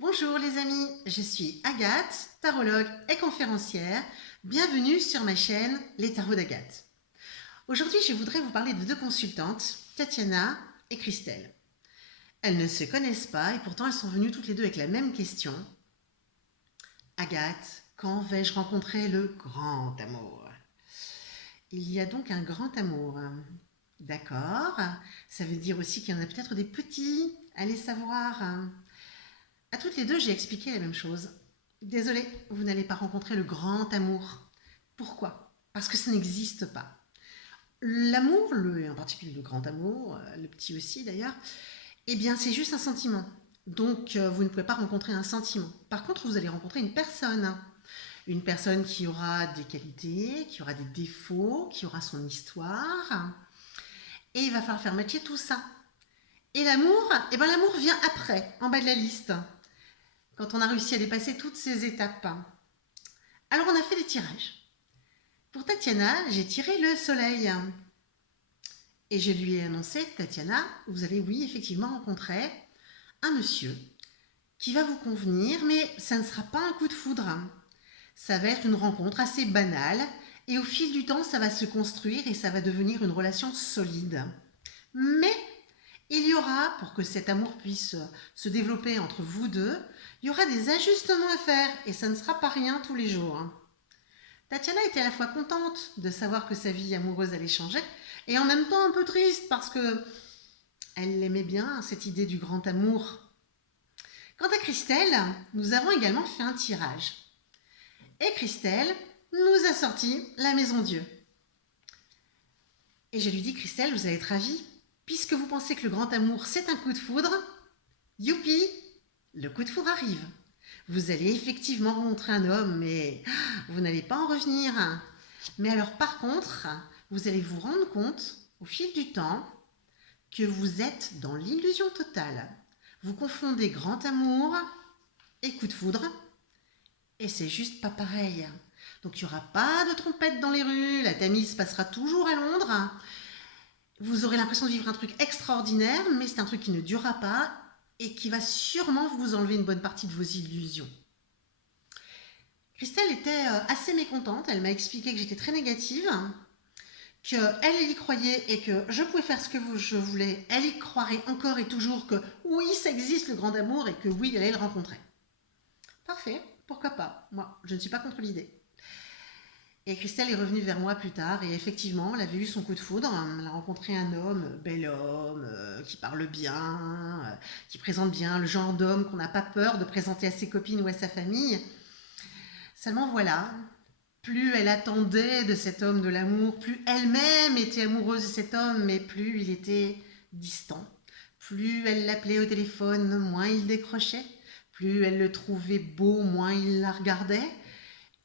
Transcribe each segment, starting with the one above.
Bonjour les amis, je suis Agathe, tarologue et conférencière. Bienvenue sur ma chaîne Les Tarots d'Agathe. Aujourd'hui, je voudrais vous parler de deux consultantes, Tatiana et Christelle. Elles ne se connaissent pas et pourtant elles sont venues toutes les deux avec la même question. Agathe, quand vais-je rencontrer le grand amour? Il y a donc un grand amour. D'accord, ça veut dire aussi qu'il y en a peut-être des petits, allez savoir. À toutes les deux, j'ai expliqué la même chose. Désolée, vous n'allez pas rencontrer le grand amour. Pourquoi? Parce que ça n'existe pas. L'amour, en particulier le grand amour, le petit aussi d'ailleurs, eh bien c'est juste un sentiment. Donc vous ne pouvez pas rencontrer un sentiment. Par contre, vous allez rencontrer une personne. Une personne qui aura des qualités, qui aura des défauts, qui aura son histoire. Et il va falloir faire matcher tout ça. Et l'amour, eh bien l'amour vient après, en bas de la liste, quand on a réussi à dépasser toutes ces étapes. Alors on a fait des tirages. Pour Tatiana, j'ai tiré le soleil. Et je lui ai annoncé, Tatiana, vous allez oui effectivement rencontrer un monsieur qui va vous convenir, mais ça ne sera pas un coup de foudre. Ça va être une rencontre assez banale et au fil du temps, ça va se construire et ça va devenir une relation solide. Mais il y aura, pour que cet amour puisse se développer entre vous deux, il y aura des ajustements à faire et ça ne sera pas rien tous les jours. Tatiana était à la fois contente de savoir que sa vie amoureuse allait changer et en même temps un peu triste parce que elle aimait bien cette idée du grand amour. Quant à Christelle, nous avons également fait un tirage. Et Christelle nous a sorti la maison Dieu. Et je lui dis, Christelle, vous allez être ravie. Puisque vous pensez que le grand amour, c'est un coup de foudre, youpi, le coup de foudre arrive. Vous allez effectivement rencontrer un homme, mais vous n'allez pas en revenir. Mais alors par contre, vous allez vous rendre compte, au fil du temps, que vous êtes dans l'illusion totale. Vous confondez grand amour et coup de foudre, et c'est juste pas pareil. Donc il n'y aura pas de trompette dans les rues, la Tamise passera toujours à Londres. Vous aurez l'impression de vivre un truc extraordinaire, mais c'est un truc qui ne durera pas et qui va sûrement vous enlever une bonne partie de vos illusions. Christelle était assez mécontente, elle m'a expliqué que j'étais très négative, qu'elle y croyait et que je pouvais faire ce que je voulais. Elle y croirait encore et toujours que oui, ça existe le grand amour et que oui, elle allait le rencontrer. Parfait, pourquoi pas? Moi, je ne suis pas contre l'idée. Et Christelle est revenue vers moi plus tard et effectivement, elle avait eu son coup de foudre. Elle a rencontré un homme, bel homme, qui parle bien, qui présente bien, le genre d'homme qu'on n'a pas peur de présenter à ses copines ou à sa famille. Seulement voilà, plus elle attendait de cet homme de l'amour, plus elle-même était amoureuse de cet homme, mais plus il était distant. Plus elle l'appelait au téléphone, moins il décrochait. Plus elle le trouvait beau, moins il la regardait.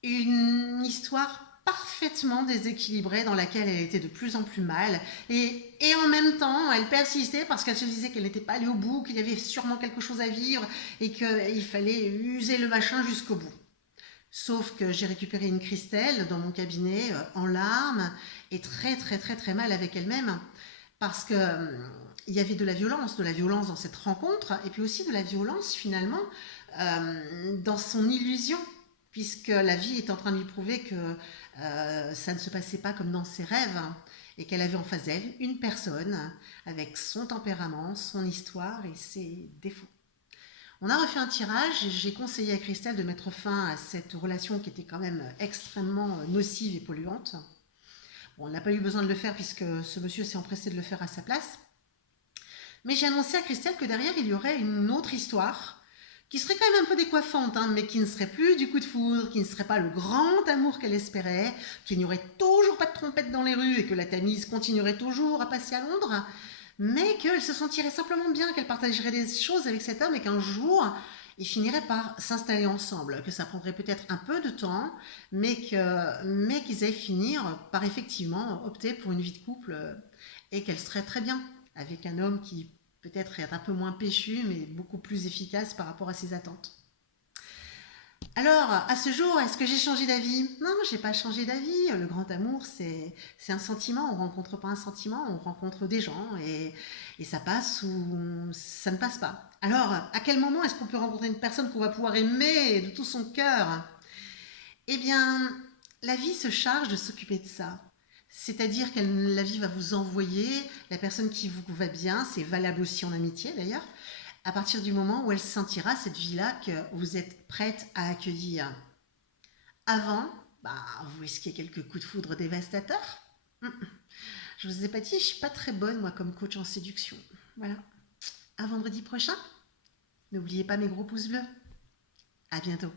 Une histoire parfaitement déséquilibrée dans laquelle elle était de plus en plus mal et en même temps elle persistait parce qu'elle se disait qu'elle n'était pas allée au bout, qu'il y avait sûrement quelque chose à vivre et qu'il fallait user le machin jusqu'au bout. Sauf que j'ai récupéré une Christelle dans mon cabinet en larmes et très très très très mal avec elle-même parce que il y avait de la violence dans cette rencontre et puis aussi de la violence finalement dans son illusion, puisque la vie est en train de lui prouver que ça ne se passait pas comme dans ses rêves et qu'elle avait en face d'elle une personne avec son tempérament, son histoire et ses défauts. On a refait un tirage et j'ai conseillé à Christelle de mettre fin à cette relation qui était quand même extrêmement nocive et polluante. Bon, elle n'a pas eu besoin de le faire puisque ce monsieur s'est empressé de le faire à sa place. Mais j'ai annoncé à Christelle que derrière il y aurait une autre histoire qui serait quand même un peu décoiffante, hein, mais qui ne serait plus du coup de foudre, qui ne serait pas le grand amour qu'elle espérait, qu'il n'y aurait toujours pas de trompette dans les rues et que la Tamise continuerait toujours à passer à Londres, mais qu'elle se sentirait simplement bien, qu'elle partagerait des choses avec cet homme et qu'un jour, ils finiraient par s'installer ensemble, que ça prendrait peut-être un peu de temps, mais qu'ils allaient finir par effectivement opter pour une vie de couple et qu'elle serait très bien avec un homme qui peut-être être un peu moins péchu, mais beaucoup plus efficace par rapport à ses attentes. Alors, à ce jour, est-ce que j'ai changé d'avis? Non, je n'ai pas changé d'avis. Le grand amour, c'est un sentiment. On ne rencontre pas un sentiment, on rencontre des gens et ça passe ou ça ne passe pas. Alors, à quel moment est-ce qu'on peut rencontrer une personne qu'on va pouvoir aimer de tout son cœur? Eh bien, la vie se charge de s'occuper de ça. C'est-à-dire que la vie va vous envoyer la personne qui vous va bien, c'est valable aussi en amitié d'ailleurs, à partir du moment où elle sentira cette vie-là que vous êtes prête à accueillir. Avant, vous risquez quelques coups de foudre dévastateurs. Je vous ai pas dit, je suis pas très bonne moi comme coach en séduction. Voilà. À vendredi prochain. N'oubliez pas mes gros pouces bleus. À bientôt.